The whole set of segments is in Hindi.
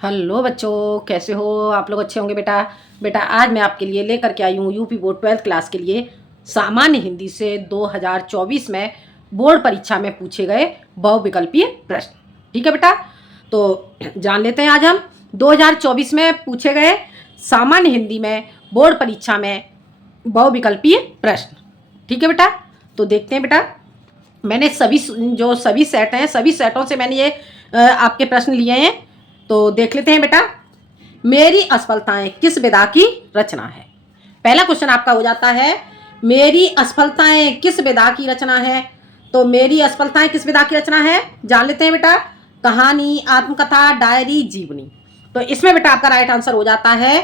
हेलो बच्चों, कैसे हो आप लोग? अच्छे होंगे बेटा। बेटा आज मैं आपके लिए लेकर के आई हूँ यूपी बोर्ड 12th क्लास के लिए सामान्य हिंदी से 2024 में बोर्ड परीक्षा में पूछे गए बहुविकल्पीय प्रश्न। ठीक है बेटा, तो जान लेते हैं आज हम 2024 में पूछे गए सामान्य हिंदी में बोर्ड परीक्षा में बहुविकल्पीय प्रश्न। ठीक है बेटा, तो देखते हैं बेटा। मैंने सभी सेट हैं, सभी सेटों से मैंने ये आपके प्रश्न लिए हैं, तो देख लेते हैं बेटा। मेरी असफलताएं किस विधा की रचना है? पहला क्वेश्चन आपका हो जाता है, मेरी असफलताएं किस विधा की रचना है? तो मेरी असफलताएं किस विधा की रचना है, जान लेते हैं बेटा। कहानी, आत्मकथा, डायरी, जीवनी। तो इसमें बेटा आपका राइट आंसर हो जाता है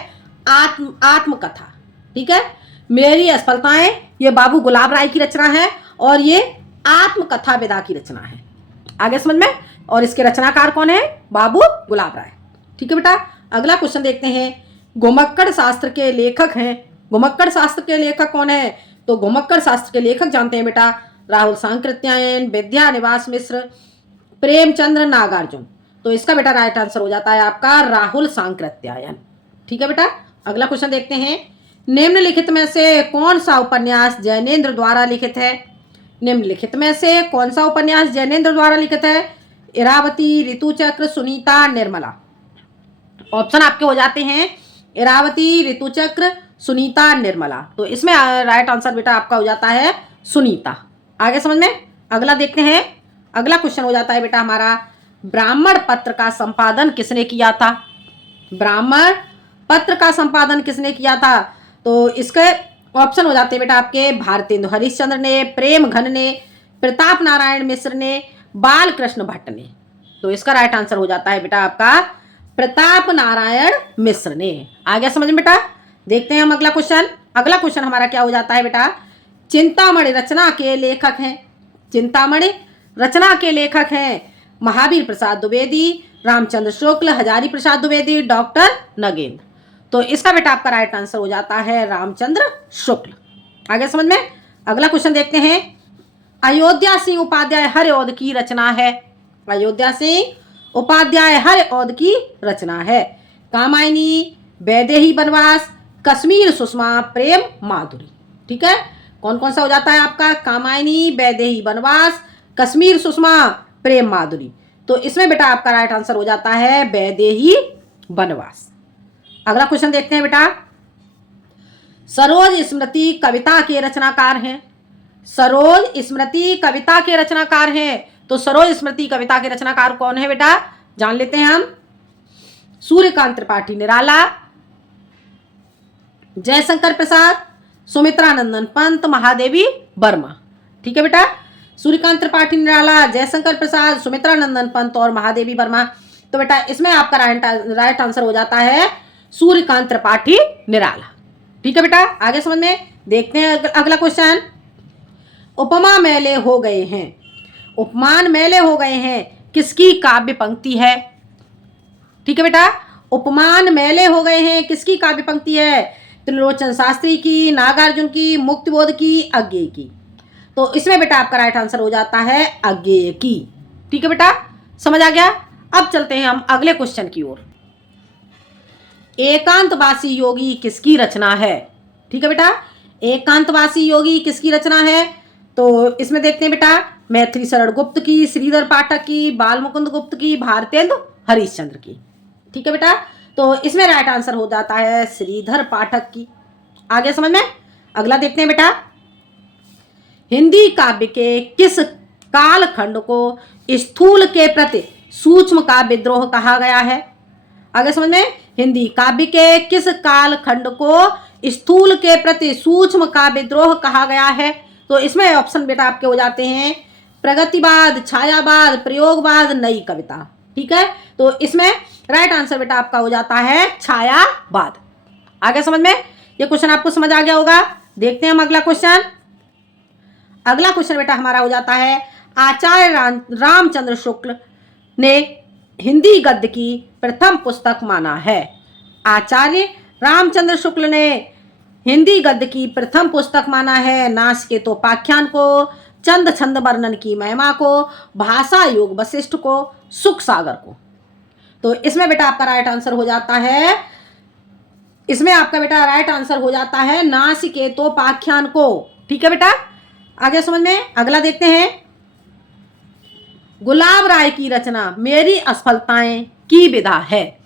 आत्मकथा। ठीक है, मेरी असफलताएं ये बाबू गुलाब राय की रचना है और ये आत्मकथा विधा की रचना है। आगे समझ में? और इसके रचनाकार कौन है? बाबू गुलाब राय। ठीक है बेटा, अगला क्वेश्चन देखते हैं। घुमक्कड़ शास्त्र के लेखक हैं। घुमक्कड़ शास्त्र के लेखक कौन है? तो घुमक्कड़ शास्त्र के लेखक जानते हैं बेटा, राहुल सांकृत्यायन, विद्यानिवास मिश्र, प्रेमचंद्र, नागार्जुन। तो इसका बेटा राइट आंसर हो जाता है आपका राहुल सांकृत्यायन। ठीक है बेटा, अगला क्वेश्चन देखते हैं। निम्नलिखित में से कौन सा उपन्यास जैनेन्द्र द्वारा लिखित है? निम्नलिखित में से कौन सा उपन्यास जैनेन्द्र द्वारा लिखित है? इरावती, ऋतुचक्र, सुनीता, निर्मला। ऑप्शन आपके हो जाते हैं इरावती, ऋतुचक्र, सुनीता, निर्मला। तो इसमें राइट आंसर बेटा आपका हो जाता है सुनीता। आगे समझ में? अगला देखते हैं। अगला क्वेश्चन हो जाता है बेटा हमारा, ब्राह्मण पत्र का संपादन किसने किया था? ब्राह्मण पत्र का संपादन किसने किया था? तो इसके ऑप्शन हो जाते हैं बेटा आपके, भारतेंदु हरिश्चंद्र ने, प्रेम घन ने, प्रताप नारायण मिश्र ने, बाल कृष्ण भट्ट ने। तो इसका राइट आंसर हो जाता है बेटा आपका प्रताप नारायण मिश्र ने। आ गया समझ में बेटा? देखते हैं हम अगला क्वेश्चन। अगला क्वेश्चन हमारा क्या हो जाता है बेटा, चिंतामणि रचना के लेखक हैं। चिंतामणि रचना के लेखक हैं महावीर प्रसाद द्विवेदी, रामचंद्र शुक्ल, हजारी प्रसाद द्विवेदी, डॉक्टर नगेंद्र। तो इसका बेटा आपका राइट आंसर हो जाता है रामचंद्र शुक्ल। आगे समझ में? अगला क्वेश्चन देखते हैं। अयोध्या सिंह उपाध्याय हर औध की रचना है। अयोध्या सिंह उपाध्याय हर औध की रचना है। कामायनी, वैदेही वनवास, कश्मीर सुषमा, प्रेम माधुरी। ठीक है, कौन कौन सा हो जाता है आपका? कामायनी, वैदेही वनवास, कश्मीर सुषमा, प्रेम माधुरी। तो इसमें बेटा आपका राइट आंसर हो जाता है वैदेही वनवास। अगला क्वेश्चन देखते हैं बेटा। सरोज स्मृति कविता के रचनाकार हैं। सरोज स्मृति कविता के रचनाकार हैं। तो सरोज स्मृति कविता के रचनाकार कौन है बेटा, जान लेते हैं हम। सूर्यकांत त्रिपाठी निराला, जयशंकर प्रसाद, सुमित्रा नंदन पंत, महादेवी वर्मा। ठीक है बेटा, सूर्यकांत त्रिपाठी निराला, जयशंकर प्रसाद, सुमित्रा नंदन पंत और महादेवी वर्मा। तो बेटा इसमें आपका राइट आंसर हो जाता है सूर्यकांत त्रिपाठी निराला। ठीक है बेटा, आगे समझ में? देखते हैं अगला क्वेश्चन। उपमा मेले हो गए हैं। उपमान मेले हो गए हैं किसकी काव्य पंक्ति है? ठीक है बेटा, उपमान मेले हो गए हैं किसकी काव्य पंक्ति है? त्रिलोचन शास्त्री की, नागार्जुन की, मुक्तिबोध की, अज्ञेय की। तो इसमें बेटा आपका राइट आंसर हो जाता है अज्ञेय की। ठीक है बेटा, समझ आ गया? अब चलते हैं हम अगले क्वेश्चन की ओर। एकांतवासी योगी किसकी रचना है? ठीक है बेटा, एकांतवासी योगी किसकी रचना है? तो इसमें देखते हैं बेटा, मैथिली शरण गुप्त की, श्रीधर पाठक की, बाल मुकुंद गुप्त की, भारतेंदु हरिश्चंद्र की। ठीक है बेटा, तो इसमें राइट आंसर हो जाता है श्रीधर पाठक की। आगे समझ में? अगला देखते हैं बेटा। हिंदी काव्य के किस कालखंड को स्थूल के प्रति सूक्ष्म काव्य विद्रोह कहा गया है? आगे समझ में? हिंदी काव्य के किस कालखंड को स्थूल के प्रति सूक्ष्म काव्य विद्रोह कहा गया है? तो इसमें ऑप्शन बेटा आपके हो जाते हैं प्रगतिवाद, छायावाद, प्रयोगवाद, नई कविता। ठीक है, तो इसमें राइट आंसर बेटा आपका हो जाता है छायावाद। आगे समझ में? ये क्वेश्चन आपको समझ आ गया होगा। देखते हैं हम अगला क्वेश्चन। अगला क्वेश्चन बेटा हमारा हो जाता है, आचार्य रामचंद्र शुक्ल ने हिंदी गद्य की प्रथम पुस्तक माना है। आचार्य रामचंद्र शुक्ल ने हिंदी गद्य की प्रथम पुस्तक माना है नासिकेतोपाख्यान को, चंद छंद वर्णन की महिमा को, भाषा योग वशिष्ठ को, सुख सागर को। तो इसमें बेटा आपका राइट आंसर हो जाता है, इसमें आपका बेटा राइट आंसर हो जाता है नासिकेतोपाख्यान को। ठीक है बेटा, आगे समझ में। अगला देखते हैं, गुलाब राय की रचना मेरी असफलताएं की विदा है।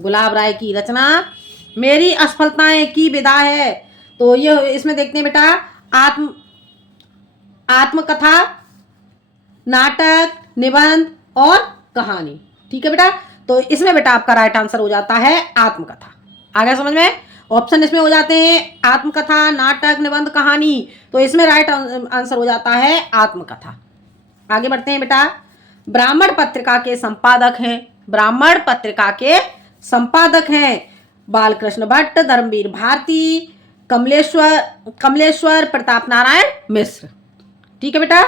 गुलाब राय की रचना मेरी असफलताएं की विदा है। तो ये इसमें देखते हैं बेटा आत्मकथा, नाटक, निबंध और कहानी। ठीक है बेटा, तो इसमें बेटा आपका राइट आंसर हो जाता है आत्मकथा। आगे समझ में, ऑप्शन इसमें हो जाते हैं आत्मकथा, नाटक, निबंध, कहानी। तो इसमें राइट आंसर हो जाता है आत्मकथा। आगे बढ़ते हैं बेटा, ब्राह्मण पत्रिका के संपादक हैं, ब्राह्मण पत्रिका के संपादक हैं बालकृष्ण भट्ट, धर्मवीर भारती, कमलेश्वर प्रताप नारायण मिश्र। ठीक है बेटा,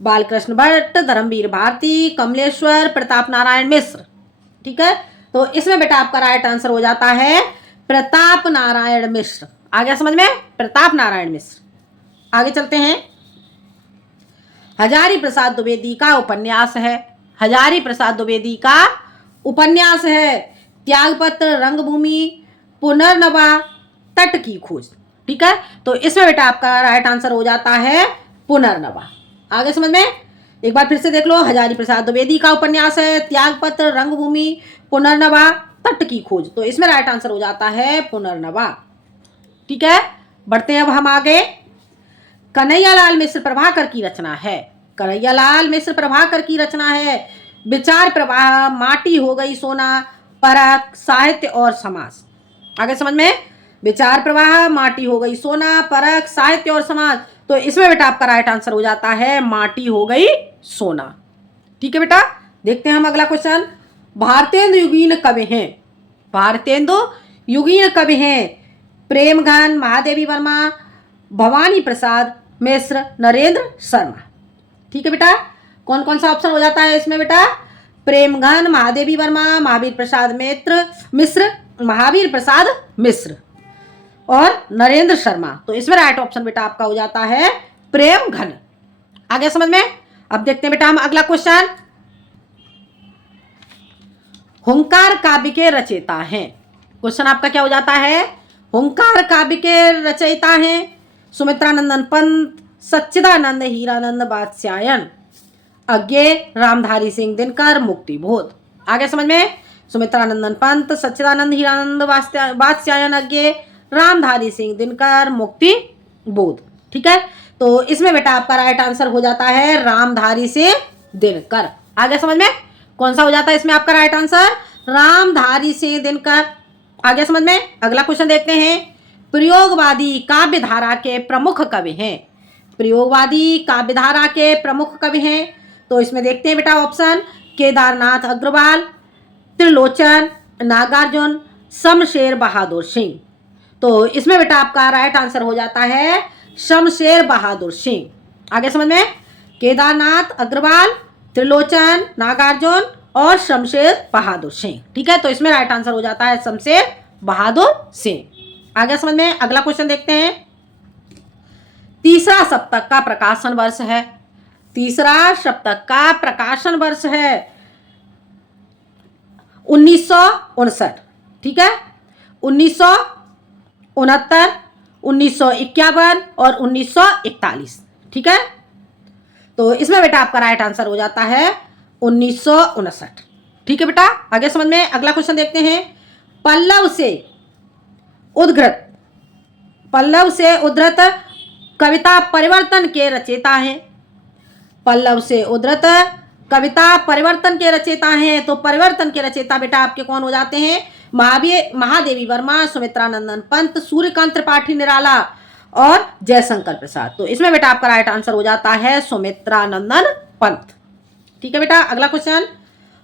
बालकृष्ण भट्ट, धर्मवीर भारती, कमलेश्वर प्रताप नारायण मिश्र। ठीक है, तो इसमें बेटा आपका राइट आंसर हो जाता है प्रताप नारायण मिश्र। आ गया समझ में, प्रताप नारायण मिश्र। आगे चलते हैं, हजारी प्रसाद द्विवेदी का उपन्यास है, हजारी प्रसाद द्विवेदी का उपन्यास है त्यागपत्र, रंगभूमि, पुनर्नवा, तट की खोज। ठीक है, तो इसमें बेटा आपका राइट आंसर हो जाता है पुनर्नवा। आगे समझ में, एक बार फिर से देख लो, हजारी प्रसाद द्विवेदी का उपन्यास है त्यागपत्र, रंगभूमि, पुनर्नवा, तट की खोज। तो इसमें राइट आंसर हो जाता है पुनर्नवा। ठीक है, बढ़ते हैं अब हम आगे। कन्हैयालाल मिश्र प्रभाकर की रचना है, कन्हैयालाल मिश्र प्रभाकर की रचना है विचार प्रवाह, माटी हो गई सोना, परख, साहित्य और समाज। आगे समझ में, विचार प्रवाह, माटी हो गई सोना, परख, साहित्य और समाज। तो इसमें बेटा आपका राइट आंसर हो जाता है माटी हो गई सोना। ठीक है बेटा, देखते हैं हम अगला क्वेश्चन। भारतेंदु युगीन कवि हैं, भारतेंदु युगीन कवि हैं प्रेमघन, महादेवी वर्मा, भवानी प्रसाद मिश्र, नरेंद्र शर्मा। ठीक है बेटा, कौन कौन सा ऑप्शन हो जाता है इसमें बेटा? प्रेमघन, महादेवी वर्मा, महावीर प्रसाद मिश्र, महावीर प्रसाद मिश्र और नरेंद्र शर्मा। तो इसमें राइट ऑप्शन बेटा आपका हो जाता है प्रेमघन। आगे समझ में, अब देखते हैं बेटा हम अगला क्वेश्चन। हुंकार काव्य के रचयिता हैं, क्वेश्चन आपका क्या हो जाता है? हुंकार काव्य के रचयिता हैं सुमित्रानंदन पंत, सच्चिदानंद हीरानंद बादशायन, अज्ञे, रामधारी सिंह दिनकर, मुक्तिबोध। आगे समझ में, सुमित्रानंदन पंत, सच्चिदानंद हीरानंद बादशायन, अज्ञे, रामधारी सिंह दिनकर, मुक्तिबोध। ठीक है, तो इसमें बेटा आपका राइट आंसर हो जाता है रामधारी सिंह दिनकर। आगे समझ में, कौन सा हो जाता है इसमें आपका राइट आंसर? रामधारी सिंह दिनकर। आगे समझ में, अगला क्वेश्चन देखते हैं। प्रयोगवादी काव्य धारा के प्रमुख कवि हैं, प्रयोगवादी काव्य धारा के प्रमुख कवि हैं। तो इसमें देखते हैं बेटा ऑप्शन, केदारनाथ अग्रवाल, त्रिलोचन, नागार्जुन, शमशेर बहादुर सिंह। तो इसमें बेटा आपका राइट आंसर हो जाता है शमशेर बहादुर सिंह। आगे समझ में, केदारनाथ अग्रवाल, त्रिलोचन, नागार्जुन और शमशेर बहादुर सिंह। ठीक है, तो इसमें राइट आंसर हो जाता है शमशेर बहादुर सिंह। आगे समझ में, अगला क्वेश्चन देखते हैं। तीसरा सप्तक का प्रकाशन वर्ष है, तीसरा सप्तक का प्रकाशन वर्ष है 1959। ठीक है, 1969, 1951 और 1941। ठीक है, तो इसमें बेटा आपका राइट आंसर हो जाता है 1959। ठीक है बेटा, आगे समझ में, अगला क्वेश्चन देखते हैं। पल्लव से उद्धृत कविता परिवर्तन के रचयिता हैं, पल्लव से उद्धृत कविता परिवर्तन के रचयिता हैं। तो परिवर्तन के रचयिता बेटा आपके कौन हो जाते हैं? महादेवी वर्मा, सुमित्रानंदन पंत, सूर्यकांत त्रिपाठी निराला और जयशंकर प्रसाद। तो इसमें बेटा आपका राइट आंसर हो जाता है सुमित्रानंदन पंत। ठीक है बेटा, अगला क्वेश्चन।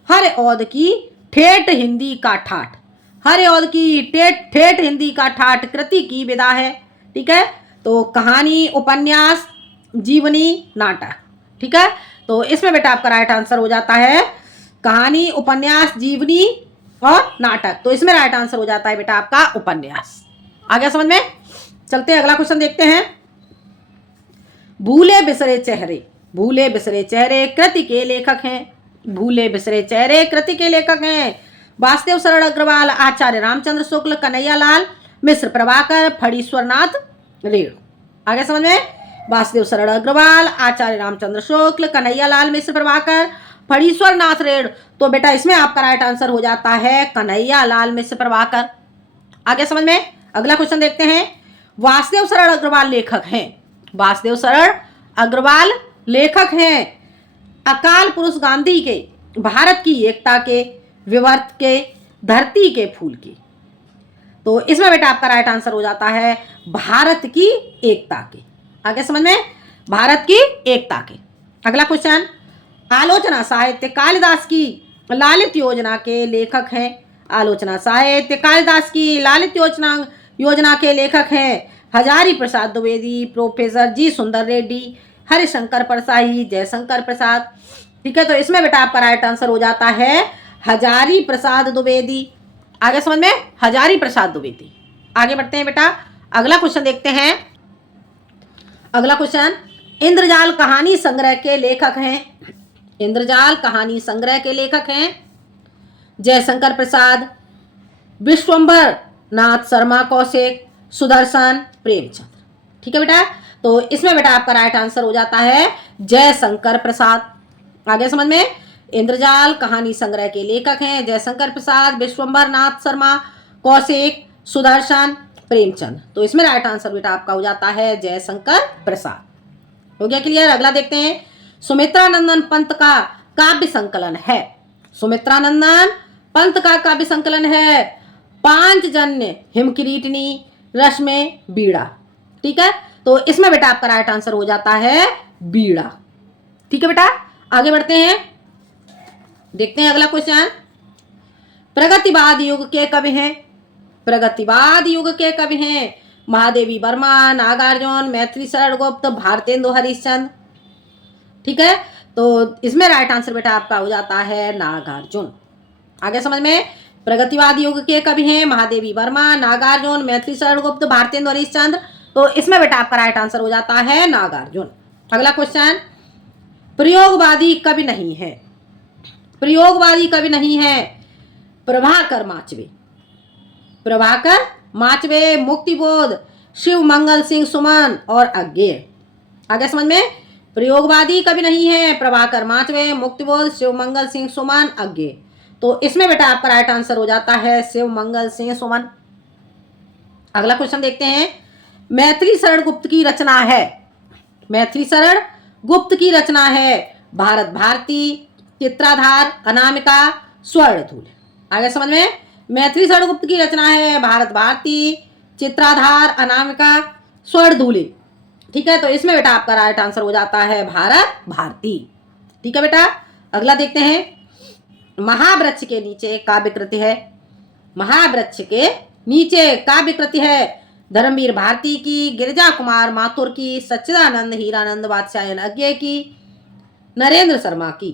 हर औद की ठेठ हिंदी का ठाठ, हर औद की ठेठ हिंदी का ठाठ कृति की विधा है। ठीक है, तो कहानी, उपन्यास, जीवनी, नाटक। ठीक है, तो इसमें बेटा आपका राइट आंसर हो जाता है कहानी, उपन्यास, जीवनी और नाटक। तो इसमें राइट आंसर हो जाता है बेटा आपका उपन्यास। आ गया समझ में, चलते हैं अगला क्वेश्चन देखते हैं। भूले बिसरे चेहरे, भूले बिसरे चेहरे कृति के लेखक हैं, भूले बिसरे चेहरे कृति के लेखक हैं वासुदेव शरण अग्रवाल, आचार्य रामचंद्र शुक्ल, कन्हैया लाल मिश्र, प्रभाकर, फणीश्वरनाथ रेणु। आगे समझ में? वासुदेव शरण अग्रवाल, आचार्य रामचंद्र शुक्ल, कन्हैया लाल मिश्र, प्रभाकर, फणीश्वरनाथ रेणु। तो बेटा इसमें आपका राइट आंसर हो जाता है कन्हैया लाल मिश्र, प्रभाकर। आगे समझ में? अगला क्वेश्चन देखते हैं। वासुदेव शरण अग्रवाल लेखक हैं। वासुदेव शरण अग्रवाल लेखक हैं अकाल पुरुष गांधी के, भारत की एकता के, विवर्त के, धरती के फूल की। तो इसमें बेटा आपका राइट आंसर हो जाता है भारत की एकता के। आगे समझ में? भारत की एकता के। अगला क्वेश्चन, आलोचना साहित्य कालिदास की लालित योजना के लेखक हैं। आलोचना साहित्य कालिदास की लालित योजना के लेखक हैं हजारी प्रसाद द्विवेदी, प्रोफेसर जी सुंदर रेड्डी, हरिशंकर परसाई, जयशंकर प्रसाद। ठीक है, तो इसमें बेटा आपका राइट आंसर हो जाता है हजारी प्रसाद द्विवेदी। आगे समझ में? हजारी प्रसाद द्विवेदी। आगे बढ़ते हैं बेटा, अगला क्वेश्चन देखते हैं। अगला क्वेश्चन, इंद्रजाल कहानी संग्रह के लेखक हैं। इंद्रजाल कहानी संग्रह के लेखक हैं जयशंकर प्रसाद, विश्वंभर नाथ शर्मा कौशिक, सुदर्शन, प्रेमचंद। ठीक है बेटा, तो इसमें बेटा आपका राइट आंसर हो जाता है जयशंकर प्रसाद। आगे समझ में? इंद्रजाल कहानी संग्रह के लेखक हैं जयशंकर प्रसाद, विश्वंभर नाथ शर्मा कौशिक, सुदर्शन, प्रेमचंद। तो इसमें राइट आंसर बेटा आपका हो जाता है जयशंकर प्रसाद। हो गया क्लियर? अगला देखते हैं। सुमित्रानंदन पंत का काव्य संकलन है। सुमित्रानंदन पंत का काव्य संकलन है पांचजन्य, हिमकिरीटनी, रश्मि, बीड़ा। ठीक है, तो इसमें बेटा आपका राइट आंसर हो जाता है बीड़ा। ठीक है बेटा, आगे बढ़ते हैं, देखते हैं अगला क्वेश्चन। प्रगतिवाद युग के कवि हैं। प्रगतिवाद युग के कवि हैं महादेवी वर्मा, नागार्जुन, मैथिली शरण गुप्त, भारतेंदु हरिश्चंद्र। ठीक है, तो इसमें राइट आंसर बेटा आपका हो जाता है नागार्जुन। आगे समझ में? प्रगतिवाद युग के कवि हैं महादेवी वर्मा, नागार्जुन, मैथिली शरण गुप्त, भारतेंदु हरिश्चंद्र। तो इसमें बेटा आपका राइट आंसर हो जाता है नागार्जुन। अगला क्वेश्चन, प्रयोगवादी कवि नहीं है। प्रयोगवादी कवि नहीं है प्रभाकर माचवे। प्रभाकर माचवे, मुक्तिबोध, शिव मंगल सिंह सुमन और अज्ञेय। आगे समझ में? प्रयोगवादी कवि नहीं है प्रभाकर माचवे, मुक्तिबोध, शिव मंगल सिंह सुमन, अज्ञेय। तो इसमें बेटा आपका राइट आंसर हो जाता है शिव मंगल सिंह सुमन। अगला क्वेश्चन देखते हैं। मैथिली शरण गुप्त की रचना है। मैथिली शरण गुप्त की रचना है भारत भारती, चित्राधार, अनामिका, स्वर्णधूल। आगे समझ में? मैथिली शरण गुप्त की रचना है भारत भारती, चित्राधार, अनामिका, स्वर्णधूल। ठीक है, तो इसमें बेटा आपका राइट आंसर हो जाता है भारत भारती। ठीक है बेटा, अगला देखते हैं। महावृक्ष के नीचे काव्य कृति है। महावृक्ष के नीचे काव्य कृति है धर्मवीर भारती की, गिरिजा कुमार माथुर की, सच्चिदानंद हीरानंद वात्स्यायन अज्ञेय की, नरेंद्र शर्मा की।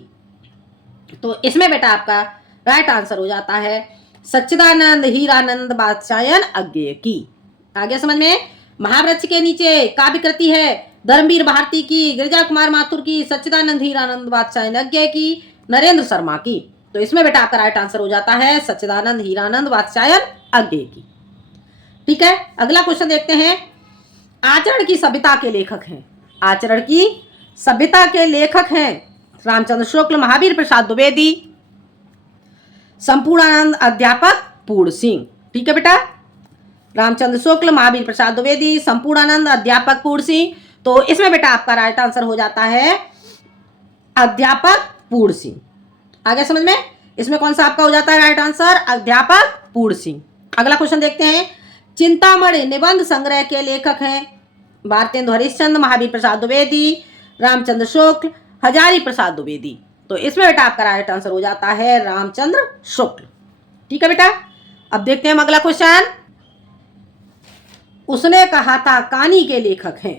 तो इसमें बेटा आपका राइट आंसर हो जाता है सच्चिदानंद हीरानंद वात्स्यायन अज्ञेय की। आगे समझ में? महावृक्ष के नीचे काव्य कृति है धर्मवीर भारती की, गिरिजा कुमार माथुर की, सच्चिदानंद हीरानंद वात्स्यायन अज्ञेय की, नरेंद्र शर्मा की। तो इसमें बेटा आपका राइट आंसर हो जाता है सच्चिदानंद हीरानंद वात्स्यायन अज्ञेय की। ठीक है, अगला क्वेश्चन देखते हैं। आचरण की सभ्यता के लेखक हैं। आचरण की सभ्यता के लेखक हैं रामचंद्र शुक्ल, महावीर प्रसाद द्विवेदी, संपूर्णानंद, अध्यापक पूर्ण सिंह। ठीक है बेटा, रामचंद्र शुक्ल, महावीर प्रसाद द्विवेदी, संपूर्णानंद, अध्यापक पूर्ण सिंह। तो इसमें बेटा आपका राइट आंसर हो जाता है अध्यापक पूर्ण सिंह। आगे समझ में? इसमें कौन सा आपका हो जाता है राइट आंसर? अध्यापक पूर्ण सिंह। अगला क्वेश्चन देखते हैं। चिंतामणि निबंध संग्रह के लेखक हैं भारतेंदु हरिश्चंद्र, महावीर प्रसाद द्विवेदी, रामचंद्र शुक्ल, हजारी प्रसाद द्विवेदी। तो इसमें बेटा आपका राइट आंसर हो जाता है रामचंद्र शुक्ल। ठीक है बेटा, अब देखते हैं हम अगला क्वेश्चन। उसने कहा था कहानी के लेखक हैं।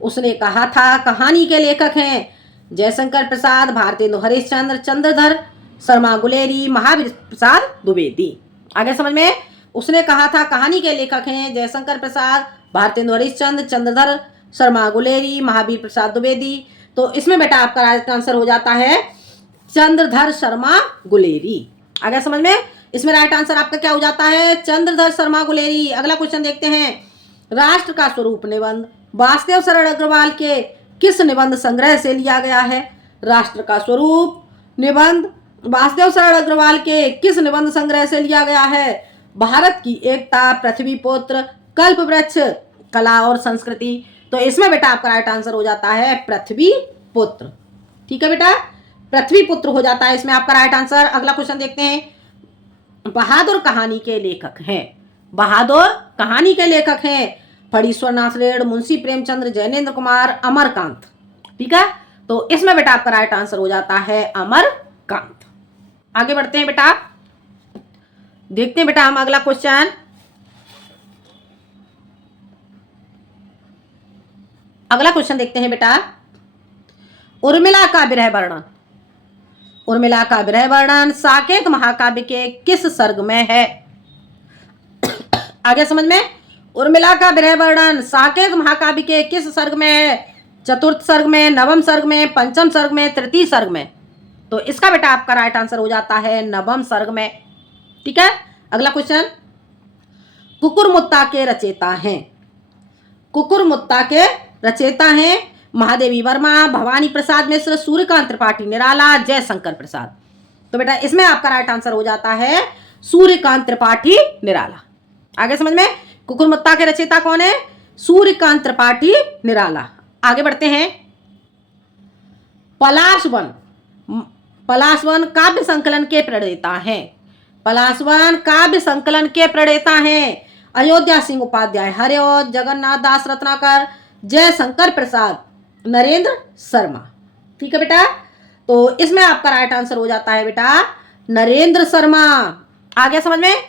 उसने कहा था कहानी के लेखक हैं जयशंकर प्रसाद, भारतेंदु हरिश्चंद्र, चंद्रधर शर्मा गुलेरी, महावीर प्रसाद द्विवेदी। आगे समझ में? उसने कहा था कहानी के लेखक हैं जयशंकर प्रसाद, भारतेंदु हरिश्चंद्र, चंद्रधर शर्मा गुलेरी, महावीर प्रसाद द्विवेदी। तो इसमें बेटा आपका राइट आंसर हो जाता है चंद्रधर शर्मा गुलेरी। आगे समझ में? इसमें राइट आंसर आपका क्या हो जाता है? चंद्रधर शर्मा गुलेरी। अगला क्वेश्चन देखते हैं, राष्ट्र का स्वरूप निबंध वासुदेव शरण अग्रवाल के किस निबंध संग्रह से लिया गया है? राष्ट्र का स्वरूप निबंध वासुदेव शरण अग्रवाल के किस निबंध संग्रह से लिया गया है? भारत की एकता, पृथ्वी पुत्र, कल्प वृक्ष, कला और संस्कृति। तो इसमें बेटा आपका राइट आंसर हो जाता है पृथ्वी पुत्र। ठीक है बेटा, पृथ्वी पुत्र हो जाता है इसमें आपका राइट आंसर। अगला क्वेश्चन देखते हैं, बहादुर कहानी के लेखक हैं। बहादुर कहानी के लेखक हैं फणीश्वर नाथ रेड, मुंशी प्रेमचंद्र, जैनेन्द्र कुमार, अमरकांत। ठीक है, तो इसमें बेटा आपका राइट आंसर हो जाता है अमरकांत। आगे बढ़ते हैं बेटा, देखते हैं बेटा हम अगला क्वेश्चन। अगला क्वेश्चन देखते हैं बेटा, उर्मिला का विरह वर्णन। उर्मिला का विरह वर्णन साकेत महाकाव्य के किस सर्ग में है? आगे समझ में, उर्मिला का विरह वर्णन साकेत महाकाव्य के किस सर्ग में है? चतुर्थ सर्ग में, नवम सर्ग में, पंचम सर्ग में, तृतीय सर्ग में। तो इसका बेटा आपका राइट आंसर हो जाता है नवम सर्ग में। ठीक है, अगला क्वेश्चन, कुकुरमुत्ता के रचयिता हैं। कुकुरमुत्ता के रचयिता हैं महादेवी वर्मा, भवानी प्रसाद मिश्र, सूर्यकांत त्रिपाठी निराला, जयशंकर प्रसाद। तो बेटा इसमें आपका राइट आंसर हो जाता है सूर्यकांत त्रिपाठी निराला। आगे समझ में, कुकुरमुत्ता के रचयिता कौन है? सूर्यकांत त्रिपाठी निराला। आगे बढ़ते हैं, पलाशवन। पलाशवन काव्य संकलन के प्रणेता हैं। पलाशवन काव्य संकलन के प्रणेता हैं अयोध्या सिंह उपाध्याय हरिऔध, जगन्नाथ दास रत्नाकर, जयशंकर प्रसाद, नरेंद्र शर्मा। ठीक है बेटा, तो इसमें आपका राइट आंसर हो जाता है बेटा नरेंद्र शर्मा। आगे समझ में,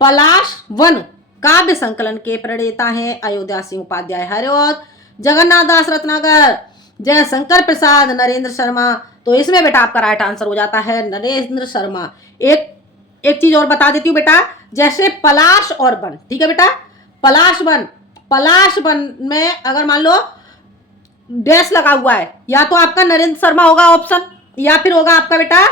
पलाशवन काव्य संकलन के प्रणेता हैं अयोध्या सिंह उपाध्याय हरिऔध, जगन्नाथ दास रत्नाकर, जयशंकर प्रसाद, नरेंद्र शर्मा। तो इसमें बेटा आपका राइट आंसर हो जाता है नरेंद्र शर्मा। एक चीज और बता देती हूँ बेटा, जैसे पलाश और वन। ठीक है बेटा, पलाश वन में अगर मान लो डैश लगा हुआ है, या तो आपका नरेंद्र शर्मा होगा ऑप्शन, या फिर होगा आपका बेटा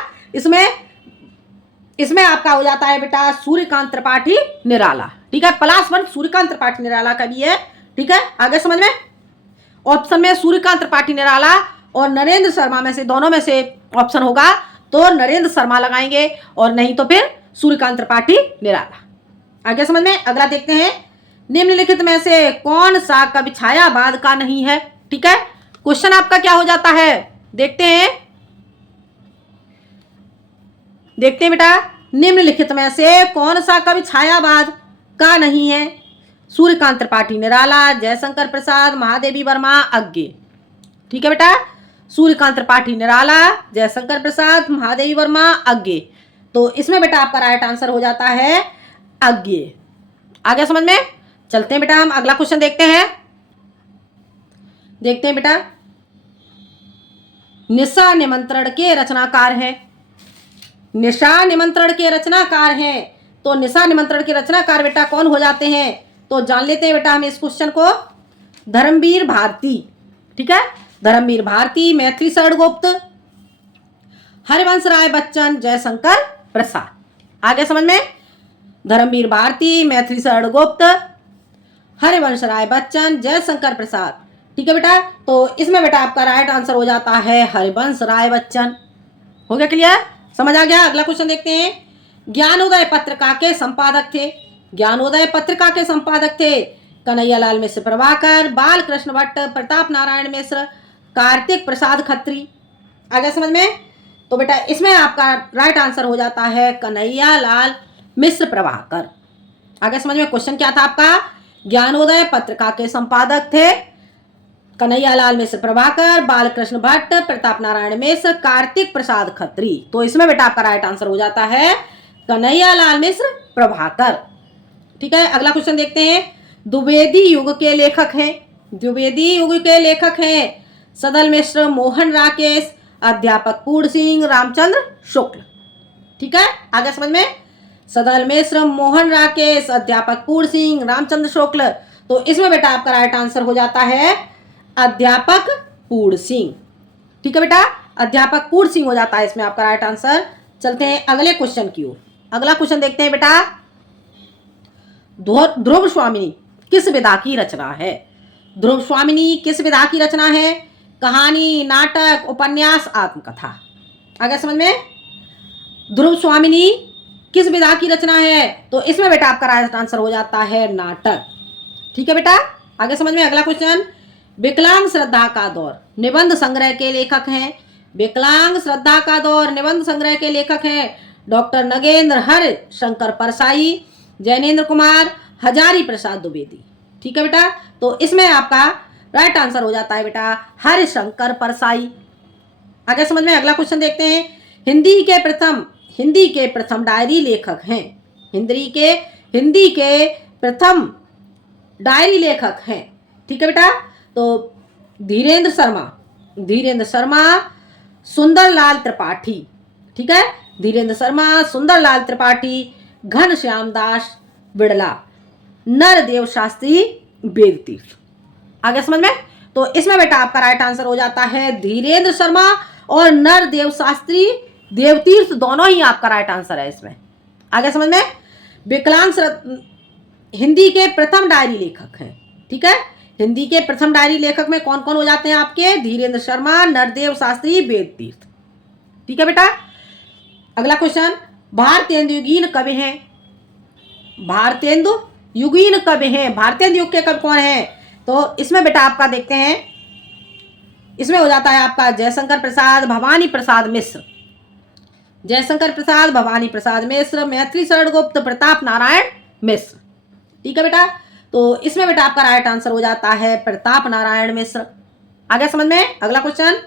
इसमें आपका हो जाता है बेटा सूर्यकांत त्रिपाठी निराला। ठीक है, पलाश वन सूर्यकांत त्रिपाठी निराला का भी है। ठीक है, आगे समझ में, ऑप्शन में सूर्यकांत त्रिपाठी निराला और नरेंद्र शर्मा में से दोनों में से ऑप्शन होगा तो नरेंद्र शर्मा लगाएंगे, और नहीं तो फिर सूर्यकांत त्रिपाठी निराला। आगे समझ में, अगला देखते हैं, निम्नलिखित में से कौन सा कवि छायावाद का नहीं है? ठीक है, क्वेश्चन आपका क्या हो जाता है, देखते हैं बेटा, निम्नलिखित में से कौन सा कवि छायावाद का नहीं है? सूर्यकांत त्रिपाठी निराला, जयशंकर प्रसाद, महादेवी वर्मा, अज्ञे। ठीक है बेटा, सूर्यकांत त्रिपाठी निराला, जयशंकर प्रसाद, महादेवी वर्मा, अज्ञे। तो इसमें बेटा आपका राइट आंसर हो जाता है अज्ञे। आगे समझ में, चलते हैं बेटा हम अगला क्वेश्चन देखते हैं। बेटा, निशा निमंत्रण के रचनाकार हैं। निशा निमंत्रण के रचनाकार हैं, तो निशा निमंत्रण के रचनाकार बेटा कौन हो जाते हैं? तो जान लेते हैं बेटा हम इस क्वेश्चन को, धर्मवीर भारती। ठीक है, धर्मवीर भारती, मैथिली शरण गुप्त, हरिवंश राय बच्चन, जयशंकर प्रसाद। आगे समझ में, धर्मवीर भारती, मैथिली शरण गुप्त, हरिवंश राय बच्चन, जयशंकर प्रसाद। ठीक है बेटा, तो इसमें बेटा आपका राइट आंसर हो जाता है हरिवंश राय बच्चन। हो गया क्लियर, समझ आ गया? अगला क्वेश्चन देखते हैं, ज्ञानोदय पत्रिका के संपादक थे। ज्ञानोदय पत्रिका के संपादक थे कन्हैयालाल मिश्र प्रभाकर, बाल कृष्ण भट्ट, प्रताप नारायण मिश्र, कार्तिक प्रसाद खत्री। आगे समझ में, तो बेटा इसमें आपका राइट आंसर हो जाता है कन्हैयालाल मिश्र प्रभाकर। आगे समझ में, क्वेश्चन क्या था आपका, ज्ञानोदय पत्रिका के संपादक थे कन्हैयालाल मिश्र प्रभाकर, बालकृष्ण भट्ट, प्रताप नारायण मिश्र, कार्तिक प्रसाद खत्री। तो इसमें बेटा आपका राइट आंसर हो जाता है कन्हैयालाल मिश्र प्रभाकर। ठीक है, अगला क्वेश्चन देखते हैं, द्विवेदी युग के लेखक हैं। द्विवेदी युग के लेखक हैं सदल मिश्र, मोहन राकेश, अध्यापक पूर्ण सिंह, रामचंद्र शुक्ल। ठीक है, आगे समझ में, सदल मिश्र, मोहन राकेश, अध्यापक पूर्ण सिंह, रामचंद्र शुक्ल। तो इसमें बेटा आपका राइट आंसर हो जाता है अध्यापक पूर्ण सिंह। ठीक है बेटा, अध्यापक पूर्ण सिंह हो जाता है इसमें आपका राइट आंसर। चलते हैं अगले क्वेश्चन की ओर। अगला क्वेश्चन देखते हैं बेटा, ध्रुव स्वामिनी किस विधा की रचना है? ध्रुव स्वामिनी किस विधा की रचना है? कहानी, नाटक, उपन्यास, आत्मकथा। आगे समझ में? ध्रुव स्वामिनी किस विधा की रचना है? तो इसमें बेटा आपका राइट आंसर हो जाता है नाटक। ठीक है बेटा, आगे समझ में। अगला क्वेश्चन, विकलांग श्रद्धा का दौर निबंध संग्रह के लेखक हैं। विकलांग श्रद्धा का दौर निबंध संग्रह के लेखक हैं डॉक्टर नगेंद्र हर शंकर परसाई, जैनेन्द्र कुमार, हजारी प्रसाद द्विवेदी। ठीक है बेटा, तो इसमें आपका राइट आंसर हो जाता है बेटा हरिशंकर परसाई। आगे समझ में। अगला क्वेश्चन देखते हैं, हिंदी के प्रथम डायरी लेखक हैं। हिंदी के प्रथम डायरी लेखक हैं। ठीक है बेटा, तो धीरेन्द्र शर्मा, सुंदरलाल त्रिपाठी। ठीक है, धीरेन्द्र शर्मा, सुंदरलाल त्रिपाठी, घनश्याम दास बिड़ला, नरदेव शास्त्री वेदतीर्थ। आगे समझ में। तो इसमें बेटा आपका राइट आंसर हो जाता है धीरेन्द्र शर्मा और नरदेव शास्त्री देवतीर्थ, दोनों ही आपका राइट आंसर है इसमें। आगे समझ में। हिंदी के प्रथम डायरी लेखक हैं। ठीक है, हिंदी के प्रथम डायरी लेखक में कौन कौन हो जाते हैं आपके? धीरेन्द्र शर्मा, नरदेव शास्त्री, वेदतीर्थ। ठीक है बेटा, अगला क्वेश्चन, भारतेंदु युगीन कवि हैं। भारतेंदु युगीन कवि हैं। भारतेंदु युग के कवि कौन है? तो इसमें बेटा आपका देखते हैं, इसमें हो जाता है आपका जयशंकर प्रसाद, भवानी प्रसाद मिश्र। जयशंकर प्रसाद, भवानी प्रसाद मिश्र, मैथिली शरण गुप्त, प्रताप नारायण मिश्र। ठीक है बेटा, तो इसमें बेटा आपका राइट आंसर हो जाता है प्रताप नारायण मिश्र। आगे समझ में। अगला क्वेश्चन,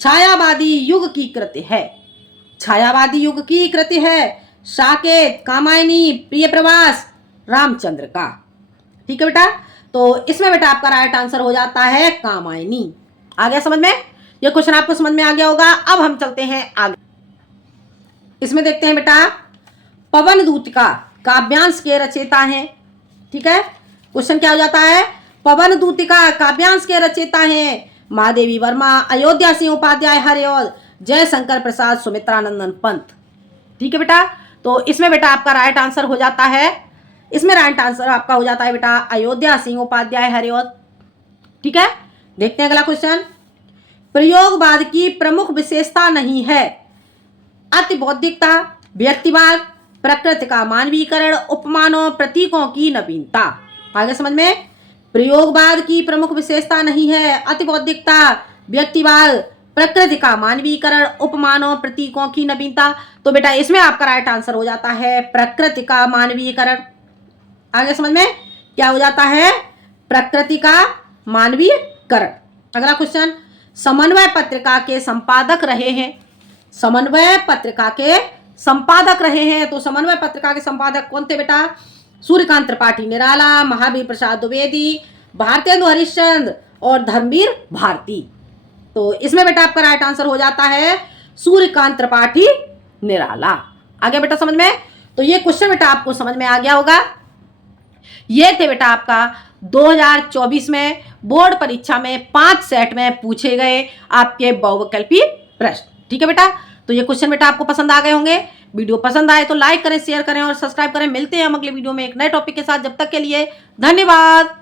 छायावादी युग की कृति है। छायावादी युग की कृति है साकेत, कामायनी, प्रिय प्रवास, रामचंद्र का। ठीक है बेटा, तो इसमें बेटा आपका राइट आंसर हो जाता है कामायनी। आ गया समझ में? ये क्वेश्चन आपको समझ में आ गया होगा। अब हम चलते हैं आगे। इसमें देखते हैं बेटा, पवन दूतिका काव्यांश के रचयिता हैं। ठीक है, क्वेश्चन क्या हो जाता है? पवन दूतिका काव्यांश के रचयिता हैं महादेवी वर्मा, अयोध्या सिंह उपाध्याय हरिऔध, जयशंकर प्रसाद, सुमित्रानंदन पंत। ठीक है बेटा, तो इसमें बेटा आपका राइट आंसर हो जाता है, इसमें राइट आंसर आपका हो जाता है बेटा अयोध्या सिंह उपाध्याय हरिऔध। ठीक है, देखते हैं अगला क्वेश्चन, प्रयोगवाद की प्रमुख विशेषता नहीं है अति बौद्धिकता, व्यक्तिवाद, प्रकृति का मानवीकरण, उपमानों, प्रतीकों की नवीनता। आगे समझ में। प्रयोगवाद की प्रमुख विशेषता नहीं है अति बौद्धिकता, व्यक्तिवाद, प्रकृति का मानवीकरण, उपमानों, प्रतीकों की नवीनता। तो बेटा इसमें आपका राइट आंसर हो जाता है प्रकृति का मानवीकरण। आगे समझ में क्या हो जाता है? प्रकृति का मानवीकरण। अगला क्वेश्चन, समन्वय पत्रिका के संपादक रहे हैं। समन्वय पत्रिका के संपादक रहे हैं, तो समन्वय पत्रिका के संपादक कौन थे बेटा? सूर्यकांत त्रिपाठी निराला, महावीर प्रसाद द्विवेदी, भारतेंदु हरिश्चंद्र और धर्मवीर भारती। तो इसमें बेटा आपका राइट आंसर हो जाता है सूर्यकांत त्रिपाठी निराला। आगे बेटा समझ में। तो ये क्वेश्चन बेटा आपको समझ में आ गया होगा। ये थे बेटा आपका 2024 में बोर्ड परीक्षा में 5 सेट में पूछे गए आपके बहुविकल्पी प्रश्न। ठीक है बेटा, तो ये क्वेश्चन बेटा आपको पसंद आ गए होंगे। वीडियो पसंद आए तो लाइक करें, शेयर करें और सब्सक्राइब करें। मिलते हैं हम अगले वीडियो में एक नए टॉपिक के साथ। जब तक के लिए धन्यवाद।